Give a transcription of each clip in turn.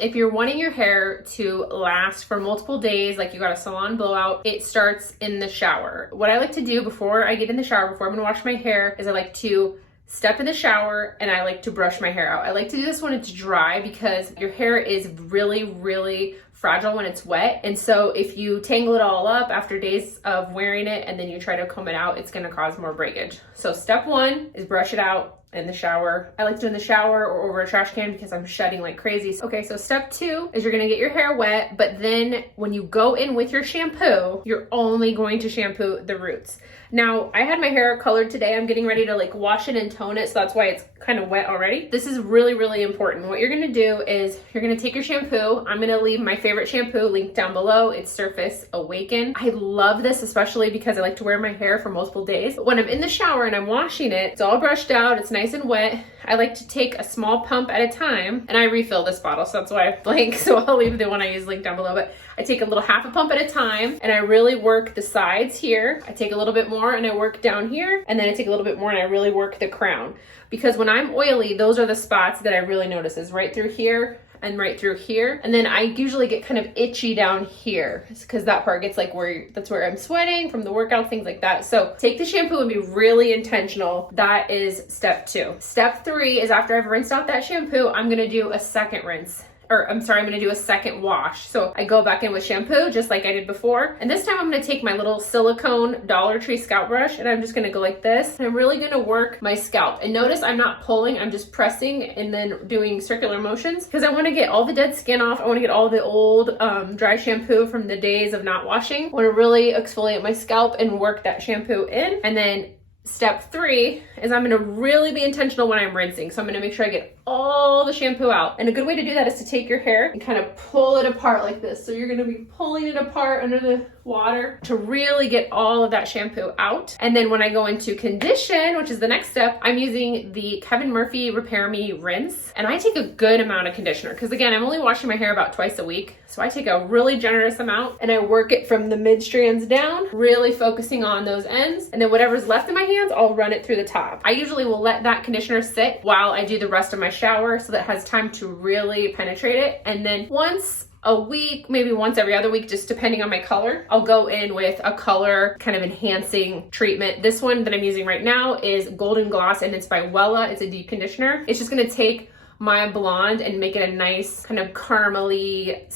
If you're wanting your hair to last for multiple days, like you got a salon blowout, it starts in the shower. What I like to do before I get in the shower, before I'm gonna wash my hair, is I like to step in the shower and I like to brush my hair out. I like to do this when it's dry because your hair is really, really fragile when it's wet. And so if you tangle it all up after days of wearing it and then you try to comb it out, it's gonna cause more breakage. So step one is brush it out in the shower. I like to do it in the shower or over a trash can because I'm shedding like crazy. Okay, so step two is you're gonna get your hair wet, but then when you go in with your shampoo, you're only going to shampoo the roots. Now, I had my hair colored today. I'm getting ready to like wash it and tone it, so that's why it's kind of wet already. This is really, really important. What you're gonna do is you're gonna take your shampoo. I'm gonna leave my favorite shampoo linked down below. It's Surface Awaken. I love this, especially because I like to wear my hair for multiple days. But when I'm in the shower and I'm washing it, it's all brushed out, it's nice and wet. I like to take a small pump at a time, and I refill this bottle, so that's why I blank, so I'll leave the one I use linked down below. But I take a little half a pump at a time, and I really work the sides here. I take a little bit more and I work down here, and then I take a little bit more and I really work the crown. Because when I'm oily, those are the spots that I really notice, is right through here and right through here. And then I usually get kind of itchy down here because that part gets like that's where I'm sweating from the workout, things like that. So take the shampoo and be really intentional. That is step two. Step three is after I've rinsed out that shampoo, I'm gonna do a second rinse. I'm gonna do a second wash. So I go back in with shampoo just like I did before. And this time I'm gonna take my little silicone Dollar Tree scalp brush and I'm just gonna go like this. And I'm really gonna work my scalp. And notice I'm not pulling, I'm just pressing and then doing circular motions because I wanna get all the dead skin off. I wanna get all the old dry shampoo from the days of not washing. I wanna really exfoliate my scalp and work that shampoo in. And then step three is I'm gonna really be intentional when I'm rinsing. So I'm gonna make sure I get all the shampoo out. And a good way to do that is to take your hair and kind of pull it apart like this. So you're gonna be pulling it apart under the water to really get all of that shampoo out. And then when I go into condition, which is the next step, I'm using the Kevin Murphy Repair Me rinse. And I take a good amount of conditioner because again, I'm only washing my hair about twice a week. So I take a really generous amount and I work it from the mid strands down, really focusing on those ends. And then whatever's left in my hands, I'll run it through the top. I usually will let that conditioner sit while I do the rest of my shower so that it has time to really penetrate it. And then once a week, maybe once every other week, just depending on my color, I'll go in with a color kind of enhancing treatment. This one that I'm using right now is Golden Gloss and it's by Wella. It's a deep conditioner. It's just gonna take my blonde and make it a nice kind of caramely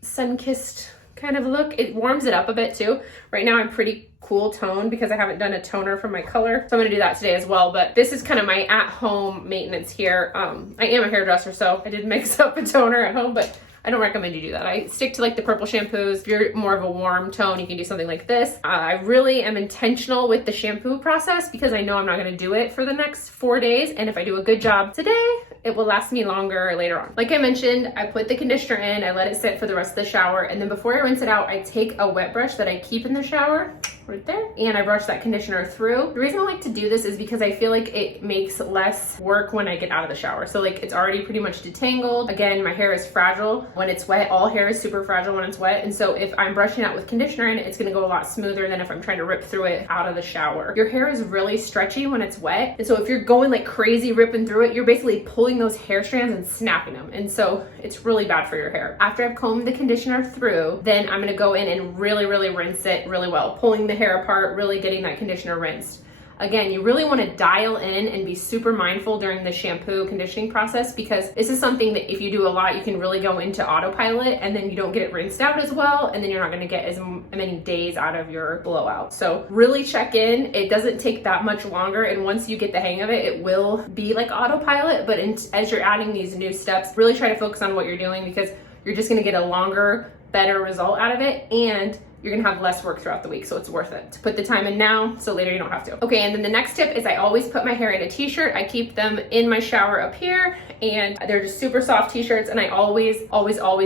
sun-kissed kind of look. It warms it up a bit too. Right now I'm pretty cool tone because I haven't done a toner for my color. So I'm gonna do that today as well. But this is kind of my at-home maintenance here. I am a hairdresser, so I did mix up a toner at home, but I don't recommend you do that. I stick to like the purple shampoos. If you're more of a warm tone, you can do something like this. I really am intentional with the shampoo process because I know I'm not gonna do it for the next 4 days. And if I do a good job today, it will last me longer later on. Like I mentioned, I put the conditioner in, I let it sit for the rest of the shower. And then before I rinse it out, I take a wet brush that I keep in the shower right there, and I brush that conditioner through. The reason I like to do this is because I feel like it makes less work when I get out of the shower. So like it's already pretty much detangled. Again, my hair is fragile when it's wet. All hair is super fragile when it's wet. And so if I'm brushing out with conditioner in it, it's gonna go a lot smoother than if I'm trying to rip through it out of the shower. Your hair is really stretchy when it's wet. And so if you're going like crazy ripping through it, you're basically pulling those hair strands and snapping them. And so it's really bad for your hair. After I've combed the conditioner through, then I'm gonna go in and really, really rinse it really well, pulling the hair apart, really getting that conditioner rinsed. Again, you really want to dial in and be super mindful during the shampoo conditioning process because this is something that if you do a lot, you can really go into autopilot and then you don't get it rinsed out as well, and then you're not going to get as many days out of your blowout. So really check in. It doesn't take that much longer, and once you get the hang of it, it will be like autopilot. But as you're adding these new steps, really try to focus on what you're doing because you're just going to get a longer, better result out of it, and you're gonna have less work throughout the week, so it's worth it to put the time in now so later you don't have to. Okay, and then the next tip is I always put my hair in a t-shirt. I keep them in my shower up here, and they're just super soft t-shirts, and I always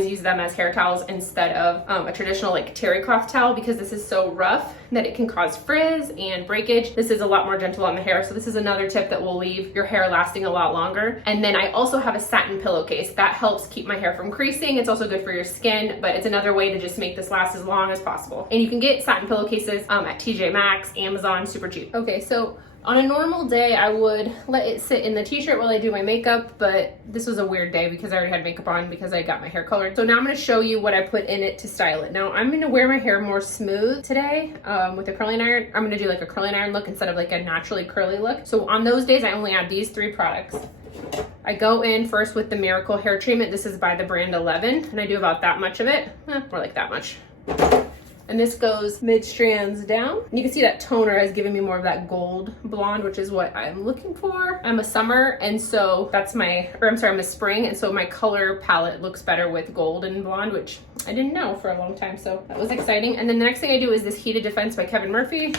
use them as hair towels instead of a traditional like terry cloth towel because this is so rough that it can cause frizz and breakage. This is a lot more gentle on the hair, so this is another tip that will leave your hair lasting a lot longer. And then I also have a satin pillowcase that helps keep my hair from creasing. It's also good for your skin, but it's another way to just make this last as long as possible. And you can get satin pillowcases at TJ Maxx, Amazon, super cheap. Okay, so On a normal day, I would let it sit in the t-shirt while I do my makeup, but this was a weird day because I already had makeup on because I got my hair colored. So now I'm gonna show you what I put in it to style it. Now I'm gonna wear my hair more smooth today with a curling iron. I'm gonna do like a curling iron look instead of like a naturally curly look. So on those days, I only add these 3 products. I go in first with the Miracle Hair Treatment. This is by the brand 11, and I do about that much of it, more like that much. And this goes mid strands down. And you can see that toner has given me more of that gold blonde, which is what I'm looking for. I'm a summer, and so that's my, or I'm sorry, I'm a spring, and so my color palette looks better with gold and blonde, which I didn't know for a long time, so that was exciting. And then the next thing I do is this Heated Defense by Kevin Murphy.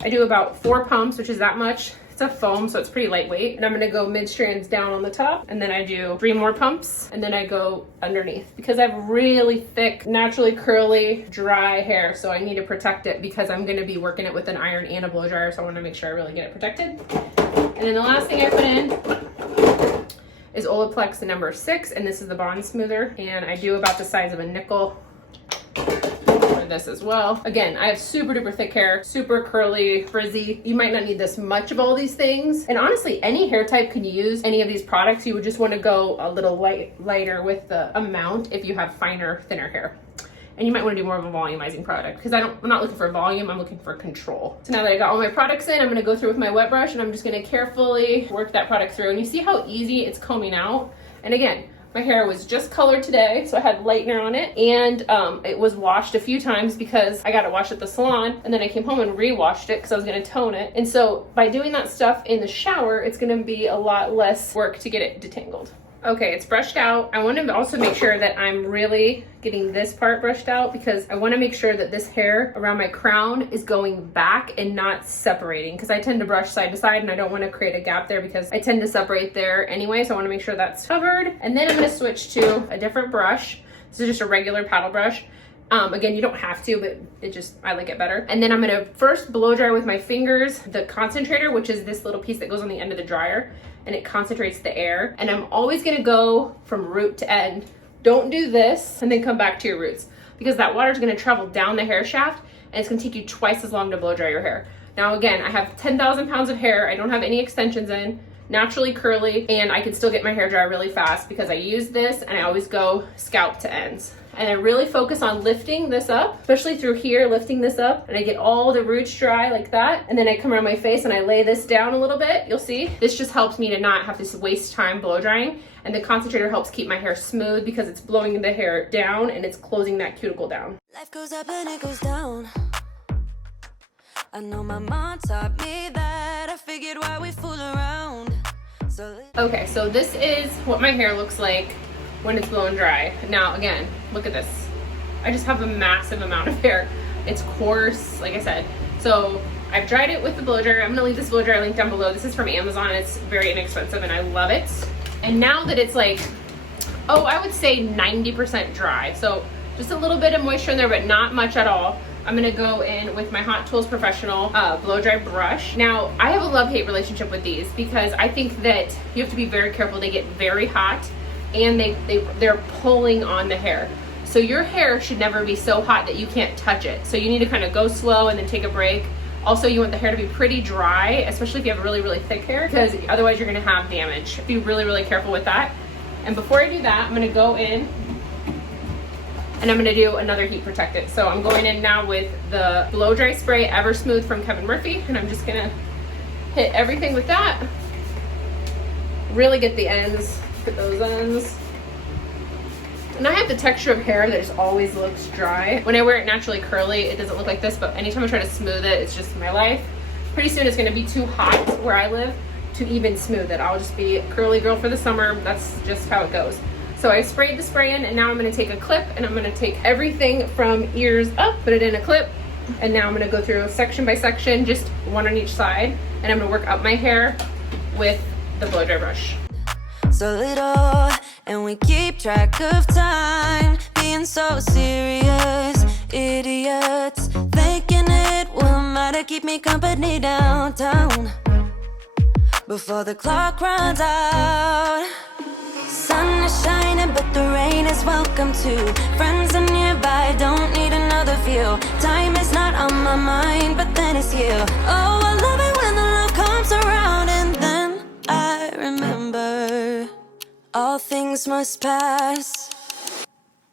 I do about 4 pumps, which is that much. It's a foam, so it's pretty lightweight. And I'm gonna go mid strands down on the top, and then I do 3 more pumps, and then I go underneath because I have really thick, naturally curly, dry hair. So I need to protect it because I'm gonna be working it with an iron and a blow dryer. So I wanna make sure I really get it protected. And then the last thing I put in is Olaplex, the number 6, and this is the Bond Smoother. And I do about the size of a nickel this as well. Again, I have super duper thick hair, super curly, frizzy. You might not need this much of all these things. And honestly, any hair type can use any of these products. You would just want to go a little lighter with the amount if you have finer, thinner hair. And you might want to do more of a volumizing product because I'm not looking for volume, I'm looking for control. So now that I got all my products in, I'm gonna go through with my wet brush and I'm just gonna carefully work that product through. And you see how easy it's combing out? And again, my hair was just colored today, so I had lightener on it, and it was washed a few times because I got it washed at the salon, and then I came home and re-washed it because I was gonna tone it. And so by doing that stuff in the shower, it's gonna be a lot less work to get it detangled. Okay, it's brushed out. I want to also make sure that I'm really getting this part brushed out because I want to make sure that this hair around my crown is going back and not separating because I tend to brush side to side and I don't want to create a gap there because I tend to separate there anyway. So I want to make sure that's covered. And then I'm going to switch to a different brush. This is just a regular paddle brush. Again, you don't have to, but I like it better. And then I'm gonna first blow dry with my fingers the concentrator, which is this little piece that goes on the end of the dryer, and it concentrates the air. And I'm always gonna go from root to end. Don't do this and then come back to your roots because that water is gonna travel down the hair shaft and it's gonna take you twice as long to blow dry your hair. Now again, I have 10,000 pounds of hair. I don't have any extensions in, naturally curly, and I can still get my hair dry really fast because I use this and I always go scalp to ends. And I really focus on lifting this up, especially through here, lifting this up, and I get all the roots dry like that. And then I come around my face and I lay this down a little bit, you'll see. This just helps me to not have to waste time blow drying. And the concentrator helps keep my hair smooth because it's blowing the hair down and it's closing that cuticle down. Life goes up and it goes down. I know my mom taught me that. I figured why we fool around. Okay, so this is what my hair looks like when it's blown dry. Now again, look at this. I just have a massive amount of hair. It's coarse, like I said. So I've dried it with the blow dryer. I'm gonna leave this blow dryer link down below. This is from Amazon. It's very inexpensive and I love it. And now that it's like, oh, I would say 90% dry. So just a little bit of moisture in there, but not much at all. I'm gonna go in with my Hot Tools Professional blow dry brush. Now, I have a love-hate relationship with these because I think that you have to be very careful. They get very hot and they're pulling on the hair. So your hair should never be so hot that you can't touch it. So you need to kind of go slow and then take a break. Also, you want the hair to be pretty dry, especially if you have really, really thick hair, because otherwise you're gonna have damage. Be really, really careful with that. And before I do that, I'm gonna go in and I'm gonna do another heat protectant. So I'm going in now with the blow dry spray Ever Smooth from Kevin Murphy, and I'm just gonna hit everything with that. Really get the ends, look at those ends. And I have the texture of hair that just always looks dry. When I wear it naturally curly, it doesn't look like this, but anytime I try to smooth it, it's just my life. Pretty soon it's gonna be too hot where I live to even smooth it. I'll just be a curly girl for the summer. That's just how it goes. So I sprayed the spray in, and now I'm gonna take a clip and I'm gonna take everything from ears up, put it in a clip, and now I'm gonna go through section by section, just one on each side, and I'm gonna work up my hair with the blow dry brush. So little, and we keep track of time, being so serious, idiots, thinking it will matter, keep me company downtown, before the clock runs out. Sun is shining, but the rain is welcome too. Friends are nearby, don't need another view. Time is not on my mind, but then it's you. Oh, I love it when the love things must pass.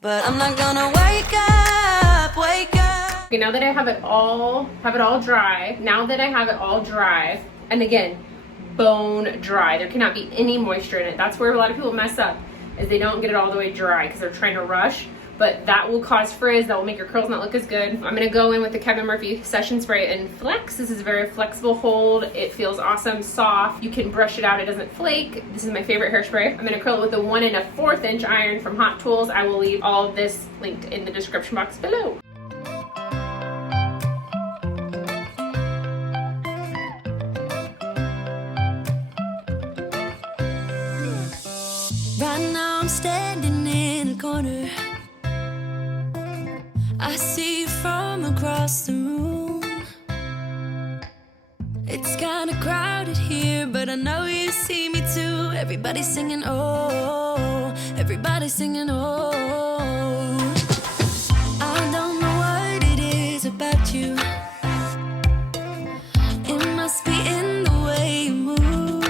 But I'm not gonna wake up, wake up. Okay, now that I have it all dry, and again, bone dry. There cannot be any moisture in it. That's where a lot of people mess up, is they don't get it all the way dry because they're trying to rush. But that will cause frizz, that will make your curls not look as good. I'm gonna go in with the Kevin Murphy Session Spray and Flex. This is a very flexible hold. It feels awesome, soft. You can brush it out, it doesn't flake. This is my favorite hairspray. I'm gonna curl it with a 1 1/4 inch iron from Hot Tools. I will leave all of this linked in the description box below. Right now I'm standing in the corner. I see you from across the room. It's kinda crowded here, but I know you see me too. Everybody's singing, oh, everybody's singing, oh. I don't know what it is about you. It must be in the way you move.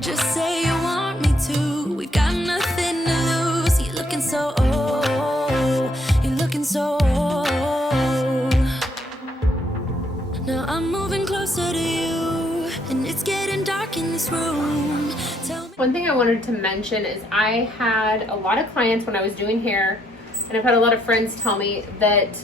Just say you want me to. We got nothing to lose. You're looking so so now I'm moving closer to you, and it's getting dark in this room. One thing I wanted to mention is I had a lot of clients when I was doing hair, and I've had a lot of friends tell me that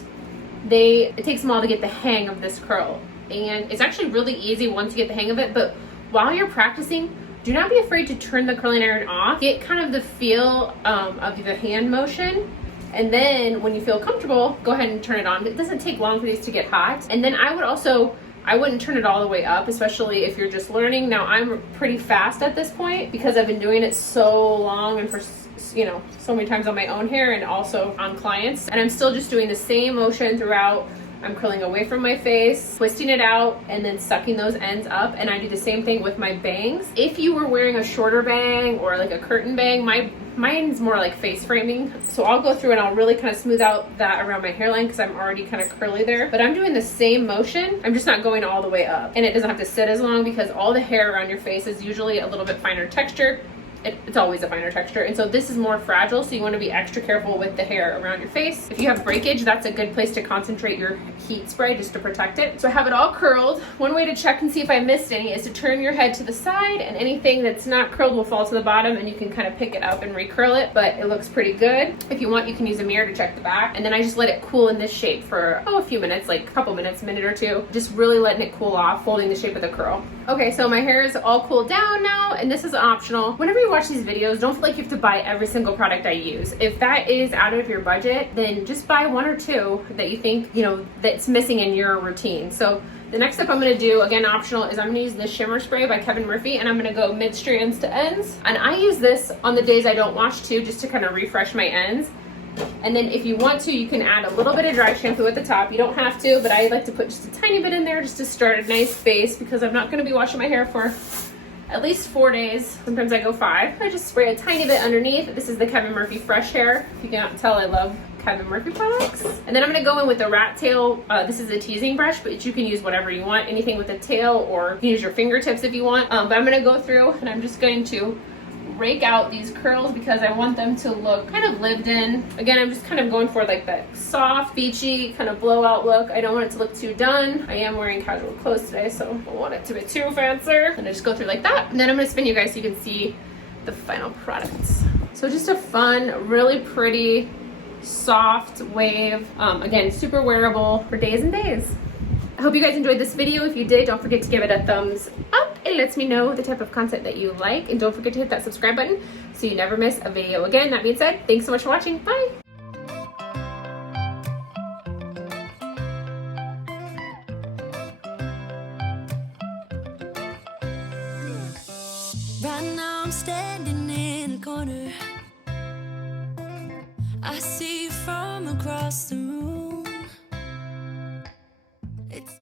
it takes them a while to get the hang of this curl, and it's actually really easy once you get the hang of it. But while you're practicing, do not be afraid to turn the curling iron off. Get kind of the feel of the hand motion. And then when you feel comfortable, go ahead and turn it on. It doesn't take long for these to get hot. And then I wouldn't turn it all the way up, especially if you're just learning. Now I'm pretty fast at this point because I've been doing it so long and for, you know, so many times on my own hair and also on clients. And I'm still just doing the same motion throughout. I'm curling away from my face, twisting it out, and then sucking those ends up. And I do the same thing with my bangs. If you were wearing a shorter bang or like a curtain bang, mine's more like face framing. So I'll go through and I'll really kind of smooth out that around my hairline because I'm already kind of curly there. But I'm doing the same motion. I'm just not going all the way up. And it doesn't have to sit as long because all the hair around your face is usually a little bit finer texture. It's always a finer texture, and so this is more fragile, so you want to be extra careful with the hair around your face. If you have breakage, that's a good place to concentrate your heat spray just to protect it. So I have it all curled. One way to check and see if I missed any is to turn your head to the side, and anything that's not curled will fall to the bottom, and you can kind of pick it up and recurl it, but it looks pretty good. If you want, you can use a mirror to check the back, and then I just let it cool in this shape for a few minutes, like a couple minutes, a minute or two, just really letting it cool off, holding the shape of the curl. Okay, so my hair is all cooled down now, and this is optional. Whenever you watch these videos, don't feel like you have to buy every single product I use. If that is out of your budget, then just buy 1 or 2 that you think, you know, that's missing in your routine. So the next step I'm gonna do, again optional, is I'm gonna use the Shimmer Spray by Kevin Murphy, and I'm gonna go mid strands to ends. And I use this on the days I don't wash too, just to kind of refresh my ends. And then if you want to, you can add a little bit of dry shampoo at the top. You don't have to, but I like to put just a tiny bit in there just to start a nice base because I'm not going to be washing my hair for at least 4 days. Sometimes I go 5. I just spray a tiny bit underneath. This is the Kevin Murphy Fresh Hair. If you can't tell, I love Kevin Murphy products. And then I'm going to go in with the rat tail. This is a teasing brush, but you can use whatever you want. Anything with a tail, or you can use your fingertips if you want. But I'm going to go through and I'm just going to rake out these curls because I want them to look kind of lived in. Again, I'm just kind of going for like that soft, beachy kind of blowout look. I don't want it to look too done. I am wearing casual clothes today, so I don't want it to be too fancy. And I just go through like that. And then I'm gonna spin you guys so you can see the final products. So just a fun, really pretty, soft wave. Again, super wearable for days and days. I hope you guys enjoyed this video. If you did, don't forget to give it a thumbs up. It lets me know the type of content that you like. And don't forget to hit that subscribe button so you never miss a video again. That being said, thanks so much for watching. Bye. Right now I'm standing in the corner. I see you from across the room.